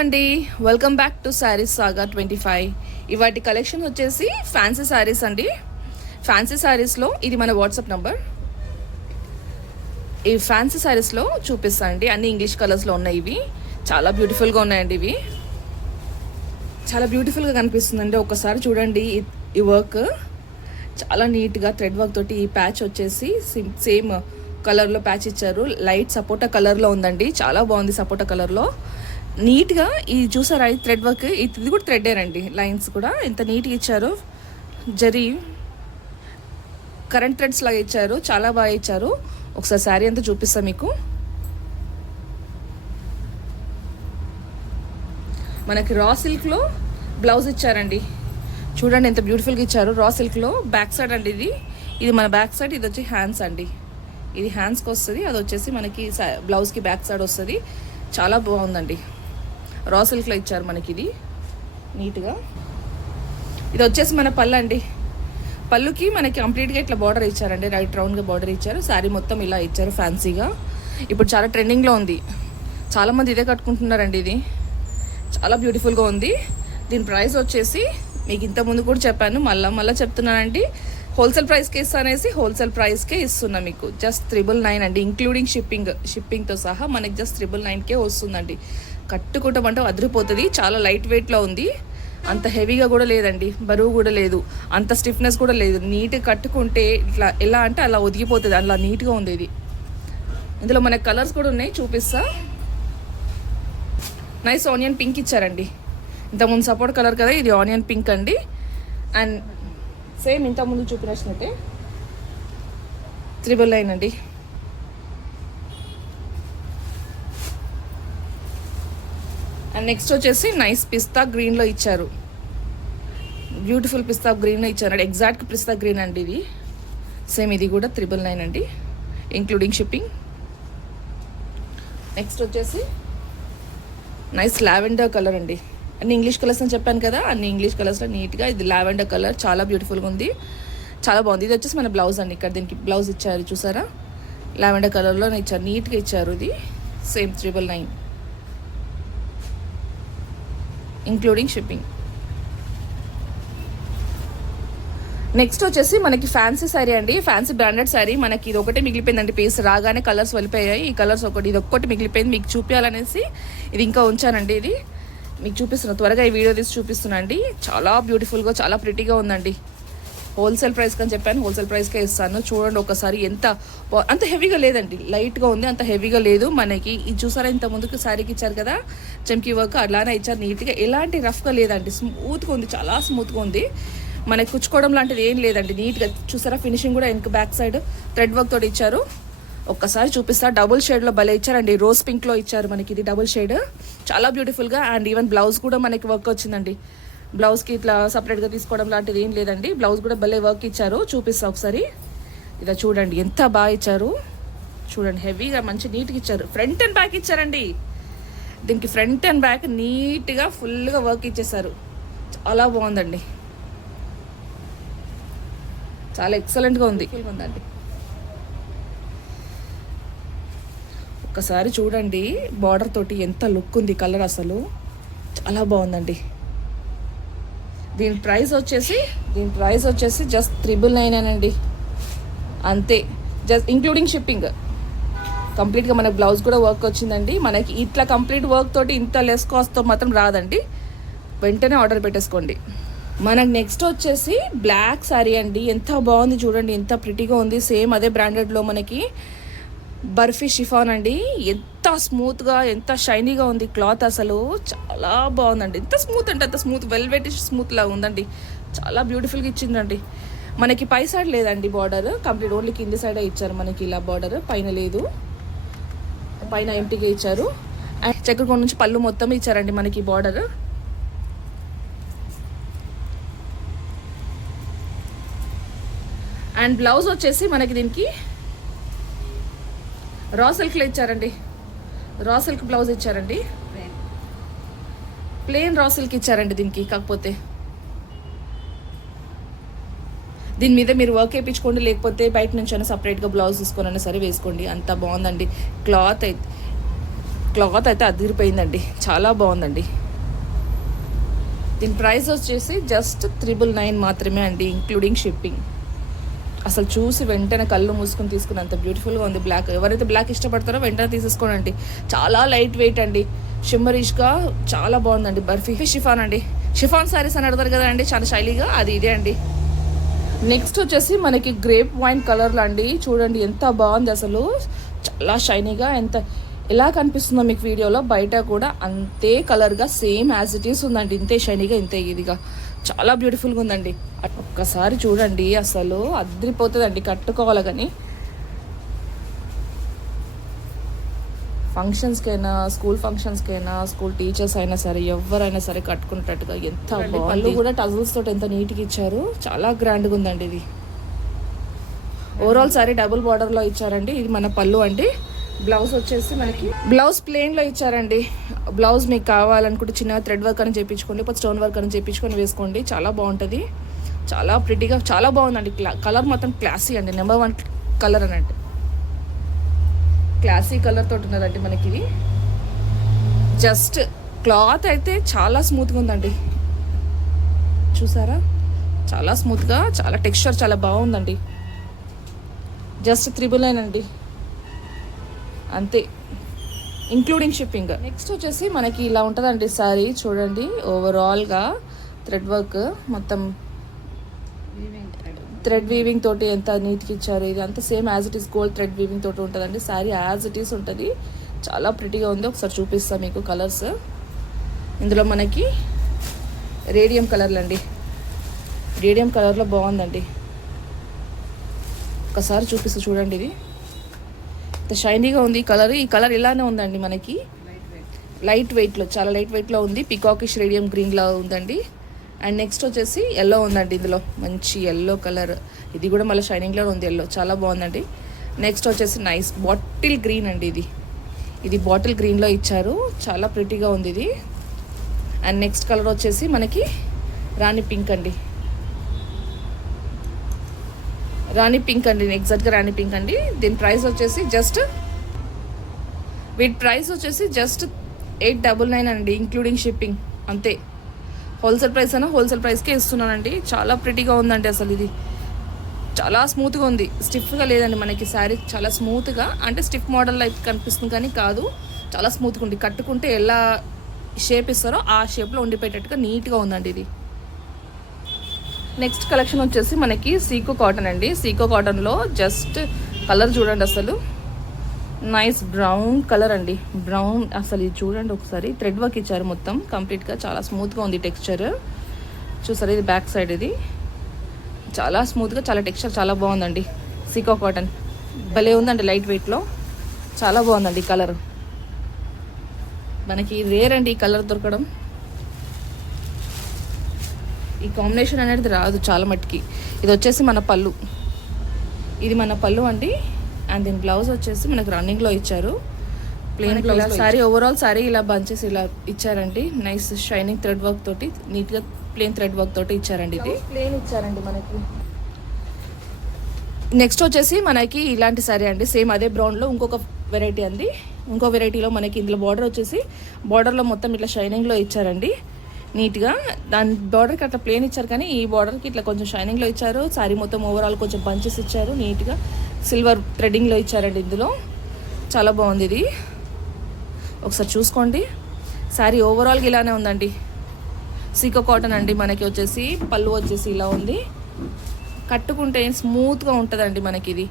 అండి, welcome back to saris సాగా 25. ఇవాటి collection వచ్చేసి ఫ్యాన్సీ శారీస్ అండి. ఫ్యాన్సీ శారీస్లో ఇది మన వాట్సాప్ నంబర్. ఈ ఫ్యాన్సీ శారీస్లో చూపిస్తా అండి. అన్ని ఇంగ్లీష్ కలర్స్లో ఉన్నాయి. ఇవి చాలా బ్యూటిఫుల్గా ఉన్నాయండి. ఇవి చాలా బ్యూటిఫుల్గా కనిపిస్తుందండి. ఒకసారి చూడండి ఈ వర్క్ చాలా నీట్గా థ్రెడ్ వర్క్ తోటి. ఈ ప్యాచ్ వచ్చేసి సేమ్ కలర్లో ప్యాచ్ ఇచ్చారు. లైట్ సపోటా కలర్లో ఉందండి. చాలా బాగుంది సపోటా కలర్లో. నీట్గా ఇది చూసారా, ఈ థ్రెడ్ వర్క్, ఇది కూడా థ్రెడ్డేనండి. లైన్స్ కూడా ఎంత నీట్గా ఇచ్చారు. జరీ కరెంట్ థ్రెడ్స్ లాగా ఇచ్చారు. చాలా బాగా ఇచ్చారు. ఒకసారి శారీ అంతా చూపిస్తా మీకు. మనకి రా సిల్క్లో బ్లౌజ్ ఇచ్చారండి. చూడండి ఎంత బ్యూటిఫుల్గా ఇచ్చారు. రా సిల్క్లో బ్యాక్ సైడ్ అండి. ఇది మన బ్యాక్ సైడ్. ఇది వచ్చి హ్యాండ్స్ అండి. ఇది హ్యాండ్స్కి వస్తుంది. అది వచ్చేసి మనకి బ్లౌజ్కి బ్యాక్ సైడ్ వస్తుంది. చాలా బాగుందండి. రా సిల్క్లో ఇచ్చారు మనకి. ఇది నీట్గా. ఇది వచ్చేసి మన పళ్ళు అండి. పళ్ళుకి మనకి కంప్లీట్గా ఇట్లా బార్డర్ ఇచ్చారండి. రైట్ రౌండ్గా బార్డర్ ఇచ్చారు. శారీ మొత్తం ఇలా ఇచ్చారు ఫ్యాన్సీగా. ఇప్పుడు చాలా ట్రెండింగ్లో ఉంది. చాలామంది ఇదే కట్టుకుంటున్నారండి. ఇది చాలా బ్యూటిఫుల్గా ఉంది. దీని ప్రైస్ వచ్చేసి మీకు ఇంతకుముందు కూడా చెప్పాను, మళ్ళీ చెప్తున్నానండి. హోల్సేల్ ప్రైస్కే ఇస్తానేసి హోల్సేల్ ప్రైస్కే ఇస్తున్నా మీకు. జస్ట్ 999 అండి, ఇంక్లూడింగ్ షిప్పింగ్తో సహా మనకి జస్ట్ 999కే వస్తుందండి. కట్టుకుంటామంటే అదిరిపోతుంది. చాలా లైట్ వెయిట్లో ఉంది. అంత హెవీగా కూడా లేదండి, బరువు కూడా లేదు, అంత స్టిఫ్నెస్ కూడా లేదు. నీట్గా కట్టుకుంటే ఇట్లా ఎలా అంటే అలా ఒదిగిపోతుంది. అలా నీట్గా ఉంది. ఇది ఇందులో మనకి కలర్స్ కూడా ఉన్నాయి, చూపిస్తా. నైస్ ఆనియన్ పింక్ ఇచ్చారండి. ఇంతకుముందు సపోర్ట్ కలర్ కదా, ఇది ఆనియన్ పింక్ అండి. అండ్ సేమ్ ఇంతకుముందు చూపినట్టే 999 అండి. అండ్ నెక్స్ట్ వచ్చేసి నైస్ పిస్తా గ్రీన్లో ఇచ్చారు. బ్యూటిఫుల్ పిస్తా గ్రీన్లో ఇచ్చారు. ఎగ్జాక్ట్ పిస్తా గ్రీన్ అండి ఇది. సేమ్ ఇది కూడా 999 అండి, ఇంక్లూడింగ్ షిప్పింగ్. నెక్స్ట్ వచ్చేసి నైస్ లావెండర్ కలర్ అండి. అన్ని ఇంగ్లీష్ కలర్స్ అని చెప్పాను కదా, అన్ని ఇంగ్లీష్ కలర్స్లో నీట్గా ఇది లావెండర్ కలర్ చాలా బ్యూటిఫుల్గా ఉంది. చాలా బాగుంది. ఇది వచ్చేసి మన బ్లౌజ్ అండి. ఇక్కడ దీనికి బ్లౌజ్ ఇచ్చారు చూసారా, లావెండర్ కలర్లో ఇచ్చారు. నీట్గా ఇచ్చారు. ఇది సేమ్ 999 ఇంక్లూడింగ్ షిప్పింగ్. నెక్స్ట్ వచ్చేసి మనకి ఫ్యాన్సీ శారీ అండి. Fancy branded sari. మనకి ఇది ఒకటే మిగిలిపోయిందండి పీస్. రాగానే కలర్స్ వెళ్ళిపోయాయి. ఈ కలర్స్ ఇది ఒక్కటి మిగిలిపోయింది. మీకు చూపించాలనేసి ఇది ఇంకా ఉంచానండి. ఇది మీకు చూపిస్తున్నా, త్వరగా ఈ వీడియో తీసి చూపిస్తున్నా అండి. చాలా బ్యూటిఫుల్గా, చాలా ప్రిటీగా ఉందండి. హోల్సేల్ ప్రైస్కి అని చెప్పాను, హోల్సేల్ ప్రైస్కే ఇస్తాను. చూడండి ఒకసారి. అంత హెవీగా లేదండి, లైట్గా ఉంది, అంత హెవీగా లేదు. మనకి ఇది చూసారా, ఇంత ముందుకు శారీకి ఇచ్చారు కదా చమ్కీ వర్క్, అలానే ఇచ్చారు నీట్గా. ఎలాంటి రఫ్గా లేదండి, స్మూత్గా ఉంది, చాలా స్మూత్గా ఉంది. మనకి కుచ్చుకోవడం లాంటిది ఏం లేదండి. నీట్గా చూసారా. ఫినిషింగ్ కూడా వెనక బ్యాక్ సైడ్ థ్రెడ్ వర్క్ తోటి ఇచ్చారు. ఒక్కసారి చూపిస్తా. డబుల్ షేడ్లో భలే ఇచ్చారండి. రోజ్ పింక్లో ఇచ్చారు మనకి. ఇది డబుల్ షేడ్, చాలా బ్యూటిఫుల్గా. అండ్ ఈవెన్ బ్లౌజ్ కూడా మనకి వర్క్ వచ్చిందండి. బ్లౌజ్కి ఇట్లా సపరేట్గా తీసుకోవడం లాంటిది ఏం లేదండి. బ్లౌజ్ కూడా భలే వర్క్ ఇచ్చారు. చూపిస్తా ఒకసారి. ఇలా చూడండి ఎంత బాగా ఇచ్చారు. చూడండి హెవీగా మంచి నీట్గా ఇచ్చారు. ఫ్రంట్ అండ్ బ్యాక్ ఇచ్చారండి. దీనికి ఫ్రంట్ అండ్ బ్యాక్ నీట్గా ఫుల్గా వర్క్ ఇచ్చేసారు. చాలా బాగుందండి, చాలా ఎక్సలెంట్గా ఉంది. ఉందండి. ఒక్కసారి చూడండి బార్డర్ తోటి ఎంత లుక్ ఉంది. కలర్ అసలు చాలా బాగుందండి. దీని ప్రైస్ వచ్చేసి జస్ట్ 999 అండి, అంతే. Just including shipping. కంప్లీట్గా మనకు బ్లౌజ్ కూడా వర్క్ వచ్చిందండి. మనకి ఇట్లా కంప్లీట్ వర్క్ తోటి ఇంత లెస్ కాస్ట్తో మాత్రం రాదండి. వెంటనే ఆర్డర్ పెట్టేసుకోండి. మనకు నెక్స్ట్ వచ్చేసి బ్లాక్ శారీ అండి. ఎంత బాగుంది చూడండి, ఎంత ప్రిటీగా ఉంది. సేమ్ అదే బ్రాండెడ్లో మనకి బర్ఫీ షిఫాన్ అండి. ఎంత స్మూత్గా, ఎంత షైనీగా ఉంది క్లాత్. అసలు చాలా బాగుందండి. ఎంత స్మూత్ అంటే అంత స్మూత్, వెల్వెట్ స్మూత్ లాగా ఉందండి. చాలా బ్యూటిఫుల్గా ఇచ్చిందండి. మనకి పై సైడ్ లేదండి బార్డర్, కంప్లీట్ ఓన్లీ కింది సైడే ఇచ్చారు మనకి. ఇలా బార్డర్ పైన లేదు, పైన ఎంటీగా ఇచ్చారు. అండ్ చక్కెరకొండ నుంచి పళ్ళు మొత్తం ఇచ్చారండి మనకి బార్డర్. అండ్ బ్లౌజ్ వచ్చేసి మనకి దీనికి రా సిల్క్లో ఇచ్చారండి. రా సిల్క్ బ్లౌజ్ ఇచ్చారండి. ప్లెయిన్ రా సిల్క్ ఇచ్చారండి దీనికి. కాకపోతే దీని మీద మీరు వర్క్ వేయించుకోండి, లేకపోతే బయట నుంచి అయినా సపరేట్గా బ్లౌజ్ తీసుకొని సరే వేసుకోండి. అంత బాగుందండి క్లాత్ అయితే. క్లాత్ అయితే అదిరిపోయిందండి, చాలా బాగుందండి. దీని ప్రైస్ వచ్చేసి జస్ట్ 999 మాత్రమే అండి, ఇంక్లూడింగ్ షిప్పింగ్. అసలు చూసి వెంటనే కళ్ళు మూసుకొని తీసుకున్నంత బ్యూటిఫుల్గా ఉంది. బ్లాక్ ఎవరైతే బ్లాక్ ఇష్టపడతారో వెంటనే తీసేసుకోనండి. చాలా లైట్ వెయిట్ అండి, షిమ్మరిష్గా చాలా బాగుందండి. బర్ఫీ షిఫాన్ అండి, షిఫాన్ శారీస్ అని అడతారు కదా అండి, చాలా శైలీగా, అది ఇదే అండి. నెక్స్ట్ వచ్చేసి మనకి గ్రేప్ వైన్ కలర్లో అండి, చూడండి ఎంత బాగుంది అసలు, చాలా షైనీగా. ఎలా కనిపిస్తుందో మీకు వీడియోలో, బయట కూడా అంతే కలర్గా సేమ్ యాజ్ ఇట్ ఈస్ ఉందండి, ఇంతే షైనీగా, ఇంతే ఇదిగా, చాలా బ్యూటిఫుల్గా ఉందండి. ఒక్కసారి చూడండి, అసలు అదిరిపోతుందండి కట్టుకోవాలి. కానీ ఫంక్షన్స్కైనా, స్కూల్ ఫంక్షన్స్కైనా, స్కూల్ టీచర్స్ అయినా సరే, ఎవరైనా సరే కట్టుకునేటట్టుగా ఎంత బాగుంది. పళ్ళు కూడా టజల్స్ తోటి ఎంత నీట్గా ఇచ్చారు, చాలా గ్రాండ్గా ఉందండి ఇది. ఓవరాల్ సారీ డబుల్ బార్డర్లో ఇచ్చారండి. ఇది మన పళ్ళు అండి. బ్లౌజ్ వచ్చేసి మనకి బ్లౌజ్ ప్లెయిన్లో ఇచ్చారండి. బ్లౌజ్ మీకు కావాలనుకుంటే చిన్న థ్రెడ్ వర్క్ అని చేయించుకోండి, లేకపోతే స్టోన్ వర్క్ అని చేయించుకొని వేసుకోండి, చాలా బాగుంటుంది. చాలా ప్రిటీగా, చాలా బాగుందండి. కలర్ మాత్రం క్లాసీ అండి, నెంబర్ 1 కలర్ అన్నట్టు, క్లాసీ కలర్ తోటి ఉన్నదండి మనకి ఇది. జస్ట్ క్లాత్ అయితే చాలా స్మూత్గా ఉందండి, చూసారా, చాలా స్మూత్గా, చాలా టెక్స్చర్ చాలా బాగుందండి. జస్ట్ 999 అండి, అంతే, ఇంక్లూడింగ్ షిప్పింగ్. నెక్స్ట్ వచ్చేసి మనకి ఇలా ఉంటుందండి శారీ, చూడండి ఓవరాల్గా థ్రెడ్ వర్క్ మొత్తం, థ్రెడ్ వీవింగ్ తోటి ఎంత నీట్గా ఇచ్చారు. ఇది అంతా same as it is gold thread weaving తోటి ఉంటుందండి. శారీ యాజ్ ఇట్ ఈస్ ఉంటుంది, చాలా ప్రిటీగా ఉంది. ఒకసారి చూపిస్తాను మీకు కలర్స్. ఇందులో మనకి రేడియం కలర్లు అండి, రేడియం కలర్లో బాగుందండి. ఒకసారి చూపిస్తా చూడండి, ఇది ఇంత షైనీగా ఉంది కలర్. ఈ కలర్ ఇలానే ఉందండి మనకి, లైట్ వెయిట్లో, చాలా లైట్ వెయిట్లో ఉంది. పికాకిష్ రేడియం గ్రీన్లా ఉందండి. అండ్ నెక్స్ట్ వచ్చేసి ఎల్లో ఉందండి, ఇందులో మంచి ఎల్లో కలర్, ఇది కూడా మళ్ళీ షైనింగ్లో ఉంది ఎల్లో, చాలా బాగుందండి. నెక్స్ట్ వచ్చేసి నైస్ బాటిల్ గ్రీన్ అండి, ఇది బాటిల్ గ్రీన్లో ఇచ్చారు, చాలా ప్రిటీగా ఉంది ఇది. అండ్ నెక్స్ట్ కలర్ వచ్చేసి మనకి రాణి పింక్ అండి, రాణి పింక్ అండి, ఎగ్జాక్ట్గా రాణి పింక్ అండి. దీని ప్రైస్ వచ్చేసి వీటి ప్రైస్ వచ్చేసి జస్ట్ 899 అండి, ఇంక్లూడింగ్ షిప్పింగ్, అంతే. హోల్సేల్ ప్రైస్ అయినా హోల్సేల్ ప్రైస్కే ఇస్తున్నానండి. చాలా ప్రిటీగా ఉందండి అసలు, ఇది చాలా స్మూత్గా ఉంది, స్టిఫ్గా లేదండి మనకి శారీ, చాలా స్మూత్గా, అంటే స్టిఫ్ మోడల్ అయితే కనిపిస్తుంది కానీ కాదు, చాలా స్మూత్గా ఉంది. కట్టుకుంటే ఎలా షేప్ ఇస్తారో ఆ షేప్లో ఉండిపోయేటట్టుగా నీట్గా ఉందండి ఇది. నెక్స్ట్ కలెక్షన్ వచ్చేసి మనకి సీకో కాటన్ అండి. సీకో కాటన్లో జస్ట్ కలర్ చూడండి, అసలు నైస్ బ్రౌన్ కలర్ అండి, బ్రౌన్. అసలు ఇది చూడండి ఒకసారి, థ్రెడ్ వర్క్ ఇచ్చారు మొత్తం కంప్లీట్గా, చాలా స్మూత్గా ఉంది టెక్స్చర్. చూసారు, ఇది బ్యాక్ సైడ్, ఇది చాలా స్మూత్గా, చాలా టెక్స్చర్ చాలా బాగుందండి. సీకో కాటన్ భలే ఉందండి, లైట్ వెయిట్లో, చాలా బాగుందండి కలర్. మనకి రేర్ అండి ఈ కలర్ దొరకడం, ఈ కాంబినేషన్ అనేది రాదు చాలా మట్టుకి. ఇది వచ్చేసి మన పళ్ళు, ఇది మన పళ్ళు అండి. అండ్ దీని బ్లౌజ్ వచ్చేసి మనకు రన్నింగ్లో ఇచ్చారు, plain blouse. Sorry overall sorry ఇలా బంచెస్ ఇలా ఇచ్చారండి, నైస్ షైనింగ్ థ్రెడ్ వర్క్ తోటి, నీట్గా ప్లెయిన్ థ్రెడ్ వర్క్ తోటి ఇచ్చారండి. ఇది ప్లెయిన్ ఇచ్చారండి మనకి. నెక్స్ట్ వచ్చేసి మనకి ఇలాంటి సారీ అండి, సేమ్ అదే బ్రౌన్లో ఇంకొక వెరైటీ అండి. ఇంకో వెరైటీలో మనకి ఇందులో బార్డర్ వచ్చేసి, బార్డర్లో మొత్తం ఇట్లా షైనింగ్లో ఇచ్చారండి నీట్గా. దాని బార్డర్కి అట్లా ప్లేన్ ఇచ్చారు, కానీ ఈ బార్డర్కి ఇట్లా కొంచెం షైనింగ్లో ఇచ్చారు. శారీ మొత్తం ఓవరాల్ కొంచెం బంచెస్ ఇచ్చారు, నీట్గా సిల్వర్ థ్రెడ్డింగ్లో ఇచ్చారండి ఇందులో, చాలా బాగుంది ఇది. ఒకసారి చూసుకోండి, శారీ ఓవరాల్గా ఇలానే ఉందండి. సీకో కాటన్ అండి. మనకి వచ్చేసి పళ్ళు వచ్చేసి ఇలా ఉంది, కట్టుకుంటే స్మూత్గా ఉంటుందండి మనకి ఇది.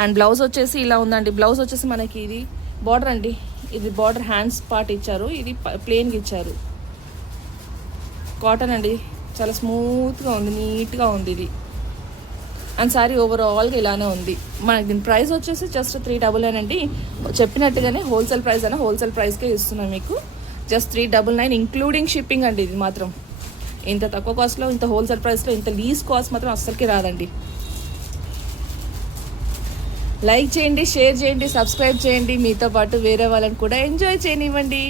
అండ్ బ్లౌజ్ వచ్చేసి ఇలా ఉందండి. బ్లౌజ్ వచ్చేసి మనకి ఇది బార్డర్ అండి, ఇది బార్డర్ హ్యాండ్స్ పార్ట్ ఇచ్చారు, ఇది ప్లెయిన్గా ఇచ్చారు. కాటన్ అండి, చాలా స్మూత్గా ఉంది, నీట్గా ఉంది ఇది. అండ్ సారీ ఓవరాల్గా ఇలానే ఉంది. మనకి దీని ప్రైస్ వచ్చేసి జస్ట్ 399 అండి. చెప్పినట్టుగానే హోల్సేల్ ప్రైస్ అయినా హోల్సేల్ ప్రైస్కే ఇస్తున్నాం మీకు, జస్ట్ 399 ఇంక్లూడింగ్ షిప్పింగ్ అండి. ఇది మాత్రం ఇంత తక్కువ కాస్ట్లో, ఇంత హోల్సేల్ ప్రైస్లో, ఇంత లీజ్ కాస్ట్ మాత్రం అస్సలకి రాదండి. లైక్ చేయండి, షేర్ చేయండి, సబ్స్క్రైబ్ చేయండి, మీతో పాటు వేరే వాళ్ళని కూడా ఎంజాయ్ చేయనివ్వండి.